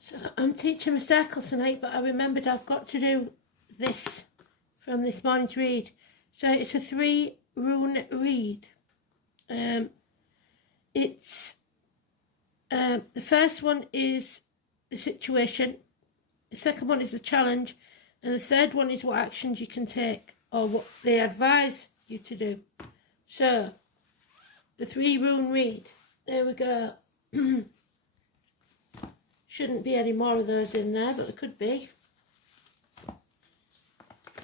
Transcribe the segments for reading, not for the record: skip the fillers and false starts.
So I'm teaching a circle tonight, but I remembered I've got to do this from this morning's read. So it's a 3 rune read. It's the first one is the situation, the second one is the challenge, and the third one is what actions you can take or what they advise you to do. So the 3 rune read, there we go. Shouldn't be any more of those in there, but there could be.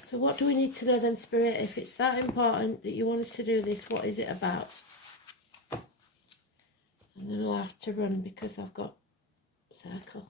So what do we need to know then, Spirit? If it's that important that you want us to do this, what is it about? And then I'll have to run because I've got circle.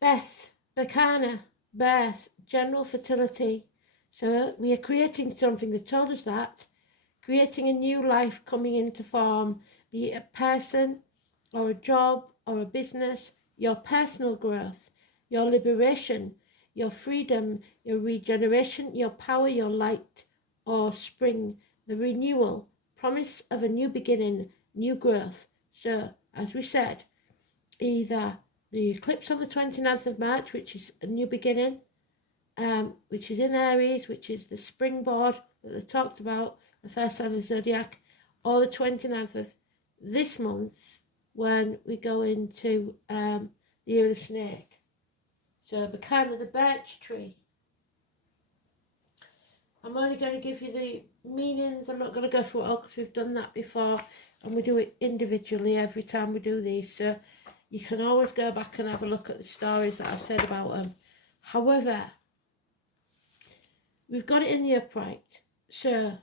Beth, Bacana, birth, general fertility. So we are creating something that told us that. Creating a new life coming into form, be it a person or a job or a business, your personal growth, your liberation, your freedom, your regeneration, your power, your light or spring, the renewal, promise of a new beginning, new growth. So, as we said, either the eclipse on the 29th of March, which is a new beginning, which is in Aries, which is the springboard that they talked about, the first sign of the zodiac, or the 29th of this month when we go into the year of the snake. So the kind of the birch tree. I'm only going to give you the meanings. I'm not going to go through it all because we've done that before and we do it individually every time we do these. So you can always go back and have a look at the stories that I've said about them. However, we've got it in the upright. So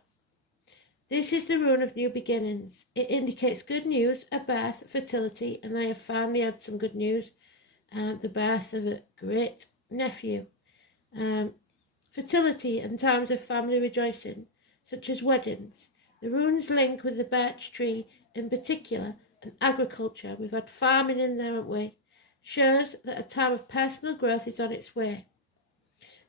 this is the rune of new beginnings. It indicates good news, a birth, fertility, and I have finally had some good news. The birth of a great nephew. Fertility and times of family rejoicing, such as weddings. The runes link with the birch tree in particular and agriculture. We've had farming in there, haven't we? Shows that a time of personal growth is on its way.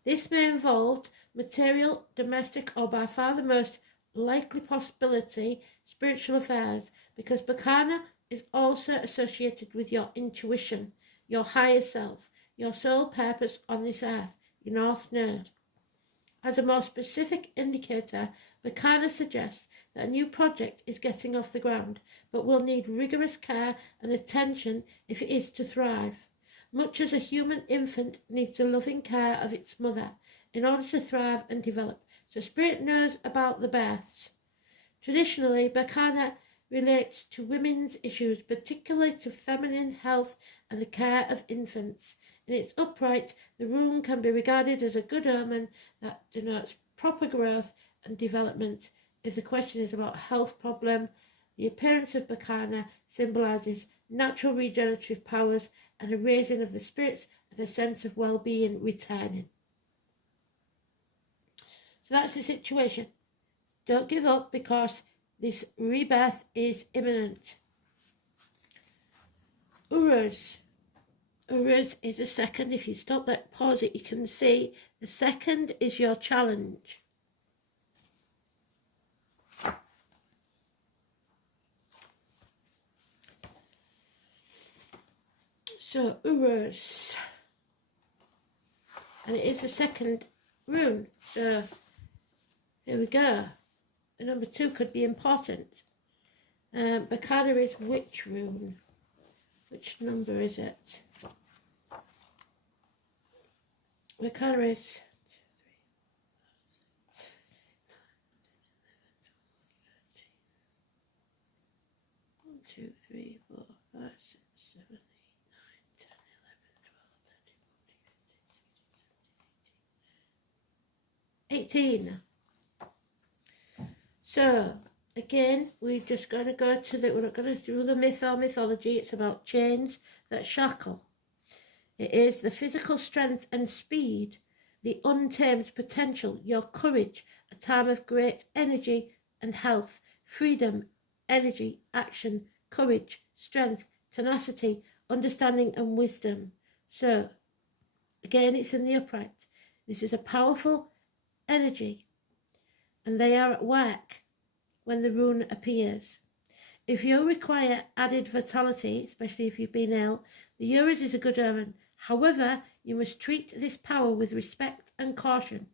This may involve material, domestic, or by far the most likely possibility, spiritual affairs, because Bacana is also associated with your intuition, your higher self, your sole purpose on this earth, your North Node. As a more specific indicator, Bacana suggests that a new project is getting off the ground, but will need rigorous care and attention if it is to thrive, much as a human infant needs the loving care of its mother in order to thrive and develop. So Spirit knows about the births. Traditionally, Bacana relates to women's issues, particularly to feminine health and the care of infants. In its upright, the rune can be regarded as a good omen that denotes proper growth and development. If the question is about a health problem, the appearance of Bacana symbolises natural regenerative powers and a raising of the spirits and a sense of well-being returning. So that's the situation. Don't give up because this rebirth is imminent. Uruz. Uruz is the second. If you stop that, pause it, you can see the second is your challenge. So Uruz, and it is the second rune. So here we go. The number 2 could be important. Bacana is which rune? Which number is it? Bacana is 1, 2, 3, 4, 5, 6, 7, 8, 9, 10, 11, 12, 13, 14, 15, 16, 17, 18. So again, we're just going to go to we're not going to do the myth or mythology. It's about chains that shackle. It is the physical strength and speed the untamed potential, your courage, a time of great energy and health, freedom, energy, action, courage, strength, tenacity, understanding and wisdom. So, again, it's in the upright. This is a powerful energy, and they are at work when the rune appears. If you require added vitality, especially if you've been ill, the Uruz is a good omen. However, you must treat this power with respect and caution,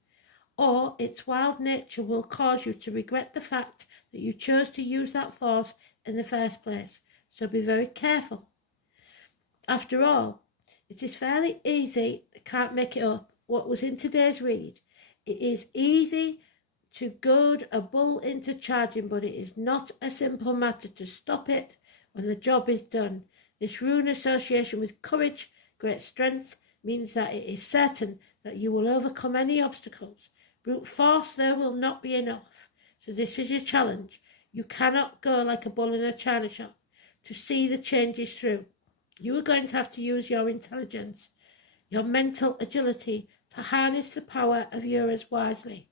or its wild nature will cause you to regret the fact that you chose to use that force in the first place. So be very careful. After all, it is fairly easy, I can't make it up, what was in today's read. It is easy to goad a bull into charging, but it is not a simple matter to stop it when the job is done. This rune association with courage, great strength, means that it is certain that you will overcome any obstacles. Brute force, though, will not be enough. So this is your challenge. You cannot go like a bull in a china shop to see the changes through. You are going to have to use your intelligence, your mental agility to harness the power of Uruz wisely.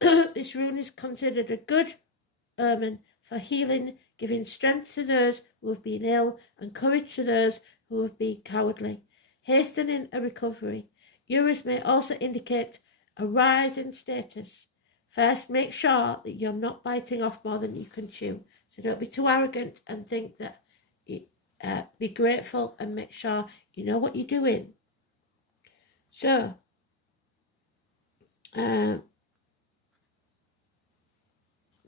This rune is considered a good omen for healing, giving strength to those who have been ill and courage to those who have been cowardly, hastening a recovery. Uruz may also indicate a rise in status. First, make sure that you're not biting off more than you can chew. So don't be too arrogant and think that be grateful and make sure you know what you're doing. So,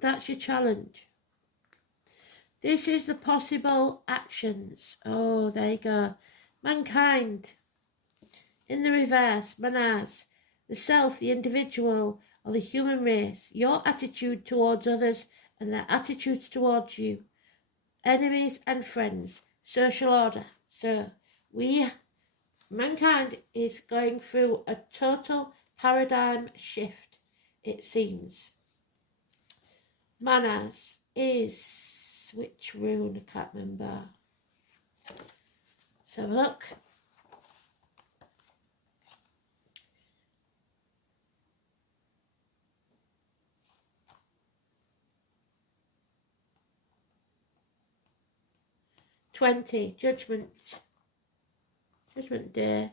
that's your challenge. This is the possible actions. Oh, there you go. Mankind. In the reverse, manas. The self, the individual, or the human race. Your attitude towards others and their attitudes towards you. Enemies and friends. Social order. So, mankind is going through a total paradigm shift, it seems. Manas is, which rune? I can't remember. Let's have a look. '20, Judgment Day.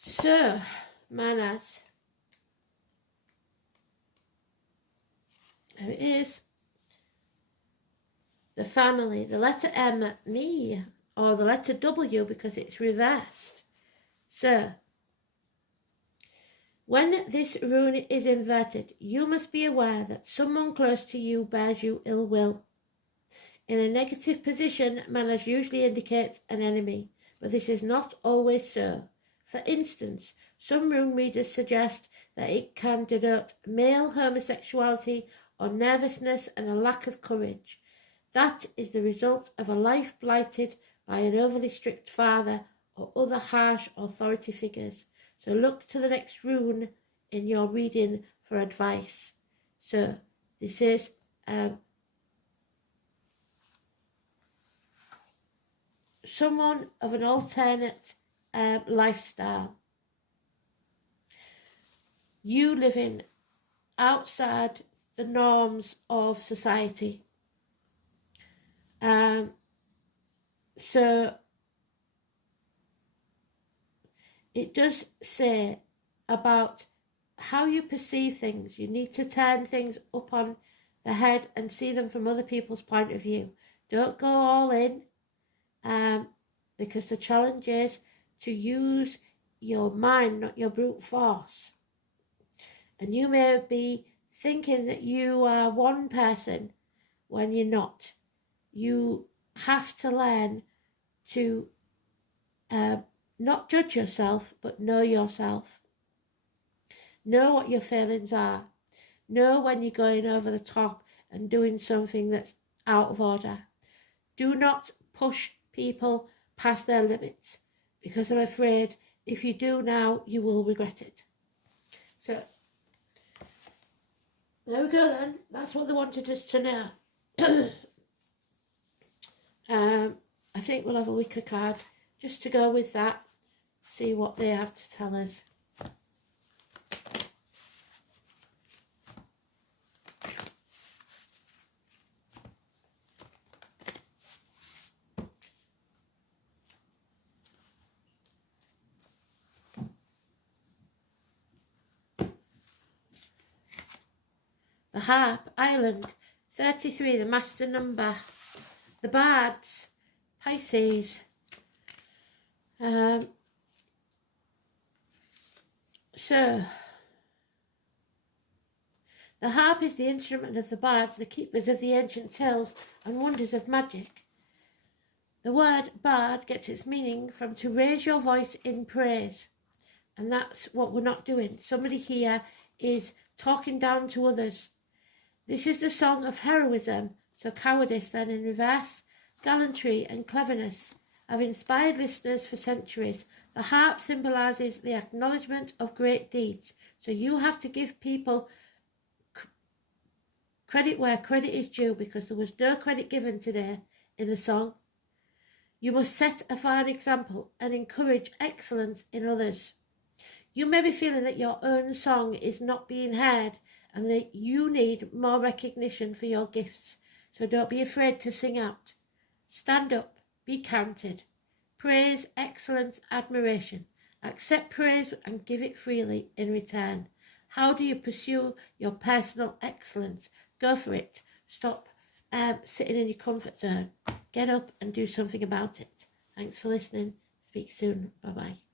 So, Manas. There it is. The family, the letter M, me, or the letter W because it's reversed. So, when this rune is inverted, you must be aware that someone close to you bears you ill will. In a negative position, Manas usually indicates an enemy, but this is not always so. For instance, some rune readers suggest that it can denote male homosexuality or nervousness and a lack of courage. That is the result of a life blighted by an overly strict father or other harsh authority figures. So look to the next rune in your reading for advice. So this is someone of an alternate lifestyle. You living outside the norms of society. So it does say about how you perceive things. You need to turn things up on the head and see them from other people's point of view. Don't go all in, because the challenge is to use your mind, not your brute force. And you may be thinking that you are one person when you're not. You have to learn to not judge yourself, but know yourself. Know what your feelings are. Know when you're going over the top and doing something that's out of order. Do not push people past their limits, because I'm afraid if you do now, you will regret it. So, there we go then. That's what they wanted us to know. I think we'll have a wicker card just to go with that. see what they have to tell us. The harp, Ireland, 33, the master number. The bards, Pisces. So, the harp is the instrument of the bards, the keepers of the ancient tales and wonders of magic. The word bard gets its meaning from to raise your voice in praise. And that's what we're not doing. Somebody here is talking down to others. This is the song of heroism, so cowardice then in reverse. Gallantry and cleverness have inspired listeners for centuries. The harp symbolises the acknowledgement of great deeds. So you have to give people credit where credit is due, because there was no credit given today in the song. You must set a fine example and encourage excellence in others. You may be feeling that your own song is not being heard and that you need more recognition for your gifts. So don't be afraid to sing out. Stand up, be counted. Praise, excellence, admiration. Accept praise and give it freely in return. How do you pursue your personal excellence? Go for it. Stop sitting in your comfort zone. Get up and do something about it. Thanks for listening. Speak soon. Bye-bye.